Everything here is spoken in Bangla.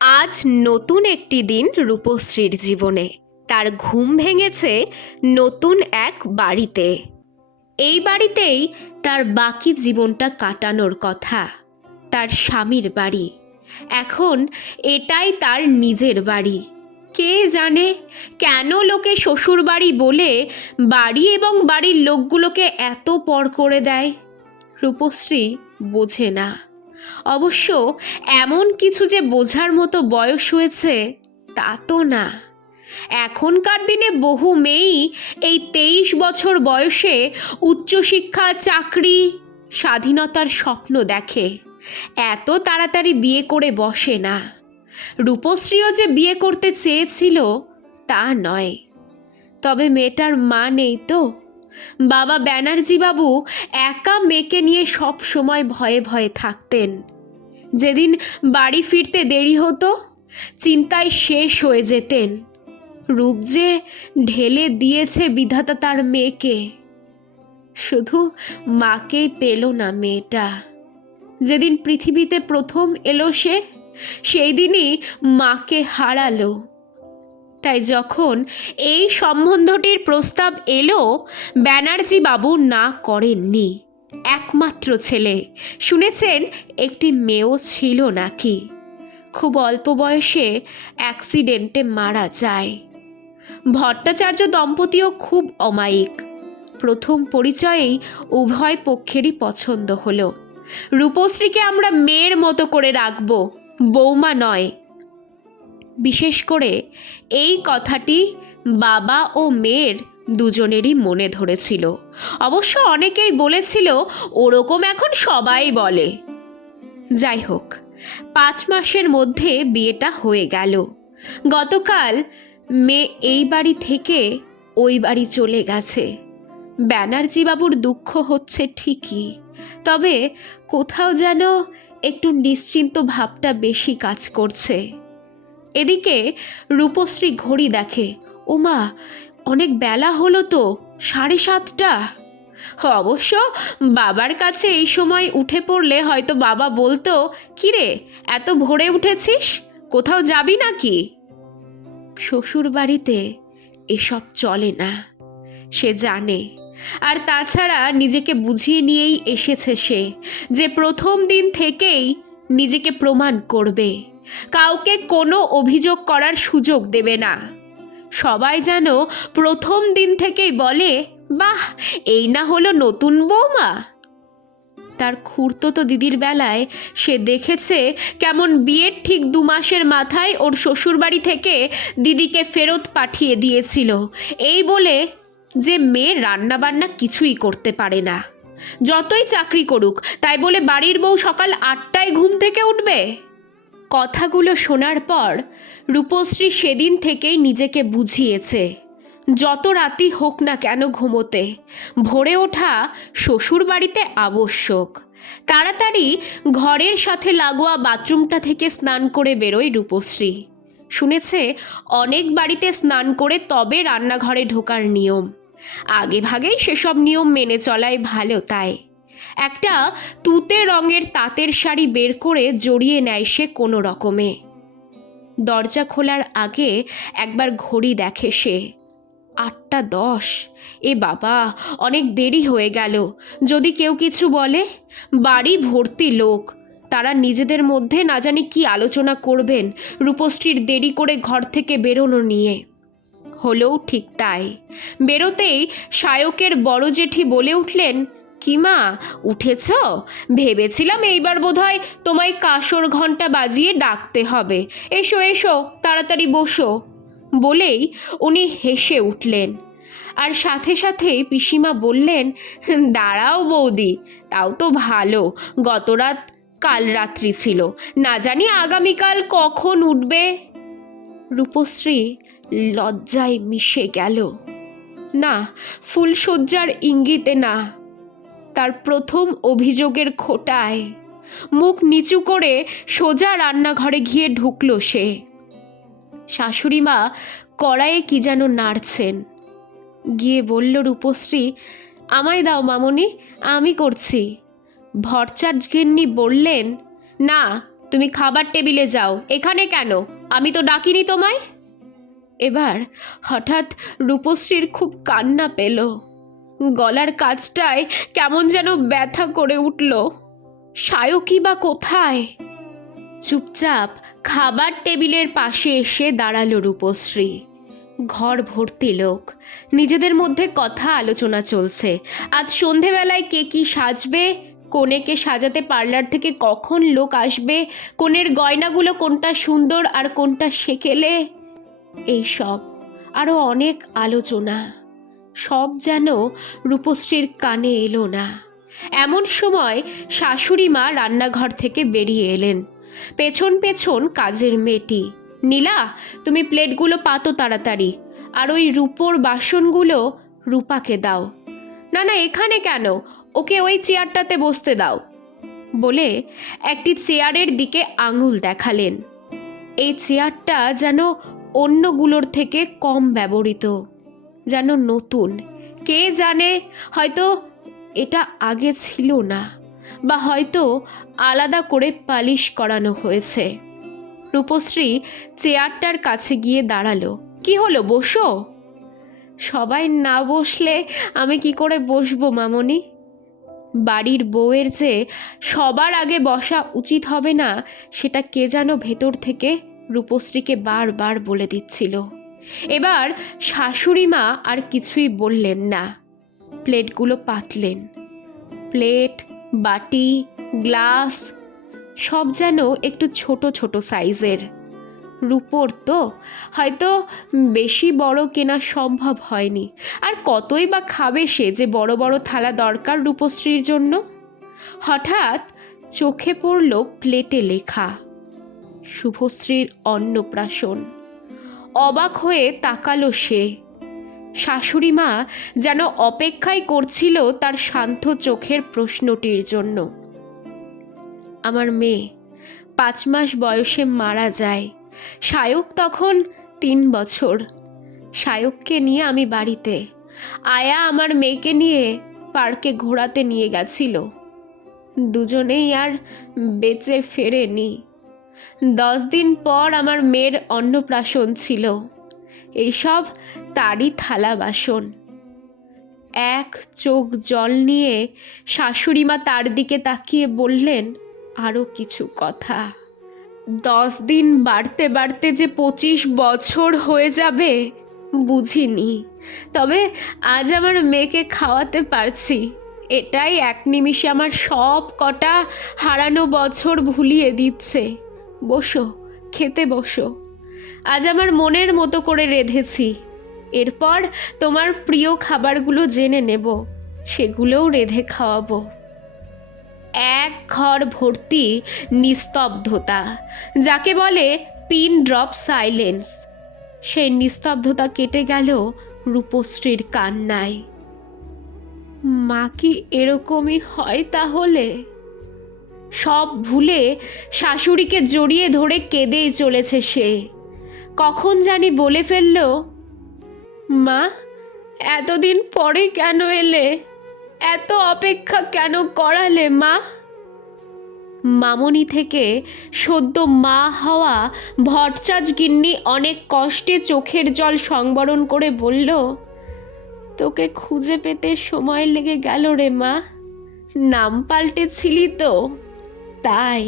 আজ নতুন একটি দিন রূপশ্রীর জীবনে। তার ঘুম ভেঙেছে নতুন এক বাড়িতে। এই বাড়িতেই তার বাকি জীবনটা কাটানোর কথা। তার স্বামীর বাড়ি। এখন এটাই তার নিজের বাড়ি। কে জানে কেন লোকে শ্বশুর বাড়ি বলে বাড়ি এবং বাড়ির লোকগুলোকে এত পর করে দেয়? রূপশ্রী বোঝে না। অবশ্য এমন কিছু যে বোঝার মতো বয়স হয়েছে, তা তো না। এখনকার দিনে বহু মেয়েই এই তেইশ বছর বয়সে উচ্চশিক্ষা, চাকরি, স্বাধীনতার স্বপ্ন দেখে। এত তাড়াতাড়ি বিয়ে করে বসে না। রূপশ্রীও যে বিয়ে করতে চেয়েছিল, তা নয়। তবে মেয়েটার মা নেই তো? বাবা ব্যানার্জি বাবু একা মেয়েকে নিয়ে সব সময় ভয়ে ভয়ে থাকতেন। যেদিন বাড়ি ফিরতে দেরি হতো, চিন্তায় শেষ হয়ে যেতেন। রূপ যে ঢেলে দিয়েছে বিধাতা তার মেয়েকে, শুধু মাকেই পেল না মেয়েটা। যেদিন পৃথিবীতে প্রথম এলো সে, সেই দিনই মাকে হারালো। তাই যখন এই সম্বন্ধটির প্রস্তাব এলো, ব্যানার্জি বাবু না করেননি। একমাত্র ছেলে। শুনেছেন, একটি মেয়েও ছিল নাকি। খুব অল্প বয়সে অ্যাক্সিডেন্টে মারা যায়। ভট্টাচার্য দম্পতিও খুব অমায়িক। প্রথম পরিচয়েই উভয় পক্ষেরই পছন্দ হলো। রূপশ্রীকে আমরা মেয়ের মতো করে রাখব, বৌমা নয়। বিশেষ করে এই কথাটি বাবা ও মেয়ের দুজনেরই মনে ধরেছিল। অবশ্য অনেকেই বলেছিল, ওরকম এখন সবাই বলে। যাই হোক, পাঁচ মাসের মধ্যে বিয়েটা হয়ে গেল। গতকাল মেয়ে এই বাড়ি থেকে ওই বাড়ি চলে গেছে। ব্যানার্জি বাবুর দুঃখ হচ্ছে ঠিকই, তবে কোথাও যেন একটু নিশ্চিন্ত ভাবটা বেশি কাজ করছে। এদিকে রূপশ্রী ঘড়ি দেখে, ওমা, অনেক বেলা হলো তো, সাড়ে সাতটা। অবশ্য বাবার কাছে এই সময় উঠে পড়লে হয়তো বাবা বলতো, কিরে, এত ভোরে উঠেছিস? কোথাও যাবি নাকি? শ্বশুর বাড়িতে এসব চলে না, সে জানে। আর তাছাড়া নিজেকে বুঝিয়ে নিয়েই এসেছে সে, যে প্রথম দিন থেকেই নিজেকে প্রমাণ করবে। কাউকে কোনো অভিযোগ করার সুযোগ দেবে না। সবাই যেন প্রথম দিন থেকেই বলে, বাহ, এই না হলো নতুন বৌমা। তার খুঁড়তো দিদির বেলায় সে দেখেছে কেমন বিয়ের ঠিক দু মাসের মাথায় ওর শ্বশুরবাড়ি থেকে দিদিকে ফেরত পাঠিয়ে দিয়েছিল। এই বলে যে মেয়ে রান্নাবান্না কিছুই করতে পারে না। যতই চাকরি করুক, তাই বলে বাড়ির বউ সকাল আটটায় ঘুম থেকে উঠবে? কথাগুলো শোনার পর রূপশ্রী সেদিন থেকেই নিজেকে বুঝিয়েছে। যত রাতি হোক না কেন ঘুমোতে, ভোরে ওঠা শ্বশুর বাড়িতে আবশ্যক। তাড়াতাড়ি ঘরের সাথে লাগোয়া বাথরুমটা থেকে স্নান করে বেরোয় রূপশ্রী। শুনেছে, অনেক বাড়িতে স্নান করে তবে রান্নাঘরে ঢোকার নিয়ম। আগে ভাগেই সেসব নিয়ম মেনে চলাই ভালো তাই। একটা তুতে রঙের তাঁতের শাড়ি বের করে জড়িয়ে নেয় সে কোনো রকমে। দরজা খোলার আগে একবার ঘড়ি দেখে সে। আটটা দশ। এ বাবা, অনেক দেরি হয়ে গেল। যদি কেউ কিছু বলে, বাড়ি ভর্তি লোক। তারা নিজেদের মধ্যে না জানি কি আলোচনা করবেন, রূপশ্রীর দেরি করে ঘর থেকে বেরোনো নিয়ে। হলেও ঠিক তাই। বেরোতেই শায়কের বড় জেঠি বলে উঠলেন কি মা, উঠেছ? ভেবেছিলাম এইবার বোধহয় তোমায় কাসর ঘণ্টা বাজিয়ে ডাকতে হবে। এসো এসো, তাড়াতাড়ি বসো। বলেই উনি হেসে উঠলেন। আর সাথে সাথে পিসিমা বললেন, দাঁড়াও বৌদি, তাও তো ভালো। গত রাত কাল রাত্রি ছিল। না জানি আগামীকাল কখন উঠবে? রূপশ্রী লজ্জায় মিশে গেল। না, ফুলশয্যার ইঙ্গিতে না। তার প্রথম অভিযোগের খোটায়। মুখ নিচু করে সোজা রান্নাঘরে গিয়ে ঢুকলো সে। শাশুড়ি মা কড়াইয়ে কি যেন নাড়ছেন। গিয়ে বলল, রূপশ্রী, আমায় দাও মামনি, আমি করছি। ভরচার্জ গিন্নি বললেন, না, তুমি খাবার টেবিলে যাও। এখানে কেন? আমি তো ডাকিনি তোমায়। এবার হঠাৎ রূপশ্রীর খুব কান্না পেল। গলার কাজটায় কেমন যেন ব্যথা করে উঠল। সায়কী বা কোথায়? চুপচাপ খাবার টেবিলের পাশে এসে দাঁড়াল রূপশ্রী। ঘর ভর্তি লোক। নিজেদের মধ্যে কথা আলোচনা চলছে। আজ সন্ধেবেলায় কে কি সাজবে? কোনেকে সাজাতে পার্লার থেকে কখন লোক আসবে? কোনের গয়নাগুলো কোনটা সুন্দর আর কোনটা সেকেলে? এইসব আরও অনেক আলোচনা। সব যেন রূপশ্রীর কানে এলো না। এমন সময় শাশুড়ি মা রান্নাঘর থেকে বেরিয়ে এলেন। পেছন পেছন কাজের মেয়েটি, নীলা, তুমি প্লেটগুলো পাতো তাড়াতাড়ি, আর ওই রূপোর বাসনগুলো রূপাকে দাও। না না, এখানে কেন? ওকে ওই চেয়ারটাতে বসতে দাও। বলে একটি চেয়ারের দিকে আঙুল দেখালেন। এই চেয়ারটা যেন অন্যগুলোর থেকে কম ব্যবহৃত। যেন নতুন। কে জানে, হয়তো এটা আগে ছিল না, বা হয়তো আলাদা করে পালিশ করানো হয়েছে। রূপশ্রী চেয়ারটার কাছে গিয়ে দাঁড়াল। কি হলো, বসো? সবাই না বসলে আমি কি করে বসবো, মামনি? বাড়ির বউয়ের যে সবার আগে বসা উচিত হবে না, সেটা কে যেন ভেতর থেকে? রূপশ্রীকে বারবার বলে দিচ্ছিল। এবার শাশুড়ি মা আর কিছুই বললেন না। প্লেটগুলো পাতলেন। প্লেট, বাটি, গ্লাস, সব যেন একটু ছোট ছোট সাইজের। রূপোর তো, হয়তো বেশি বড় কেনা সম্ভব হয়নি। আর কতই বা খাবে সে যে বড় বড় থালা দরকার রূপশ্রীর জন্য? হঠাৎ চোখে পড়ল প্লেটে লেখা, শুভশ্রীর অন্নপ্রাশন। অবাক হয়ে তাকালো সে। শাশুড়ি মা যেন অপেক্ষাই করছিল তার শান্ত চোখের প্রশ্নটির জন্য। আমার মেয়ে, পাঁচ মাস বয়সে মারা যায়। সায়ক তখন তিন বছর। সায়ককে নিয়ে আমি বাড়িতে। আয়া আমার মেয়েকে নিয়ে পার্কে ঘোরাতে নিয়ে গেছিল। দুজনেই আর বেঁচে ফেরেনি। দশ দিন পর আমার মেয়ের অন্নপ্রাশন ছিল। এইসব তারই থালা বাসন। এক চোখ জল নিয়ে শাশুড়িমা তার দিকে তাকিয়ে বললেন আরও কিছু কথা। দশ দিন বাড়তে বাড়তে যে পঁচিশ বছর হয়ে যাবে, বুঝিনি। তবে আজ আমার মেয়েকে খাওয়াতে পারছি। এটাই এক নিমিষে আমার সব কটা হারানো বছর ভুলিয়ে দিচ্ছে। বসো, খেতে বসো। আজ আমার মনের মতো করে রেঁধেছি। এরপর তোমার প্রিয় খাবারগুলো জেনে নেব, সেগুলোও রেঁধে খাওয়াবো। এক ঘর ভর্তি নিস্তব্ধতা, যাকে বলে পিন ড্রপ সাইলেন্স। সেই নিস্তব্ধতা কেটে গেল রূপশ্রীর কান্নায়। মা কি এরকমই হয় তাহলে? সব ভুলে শাশুড়িকে জড়িয়ে ধরে কেঁদেই চলেছে সে। কখন জানি বলে ফেলল, মা, এতদিন পরে কেন এলে? এত অপেক্ষা কেন করালে, মা? মামনি থেকে সদ্য মা হওয়া ভট্টাচ গিন্নি অনেক কষ্টে চোখের জল সংবরণ করে বলল, তোকে খুঁজে পেতে সময় লেগে গেল রে মা। নাম পাল্টেছিলি তো। তাই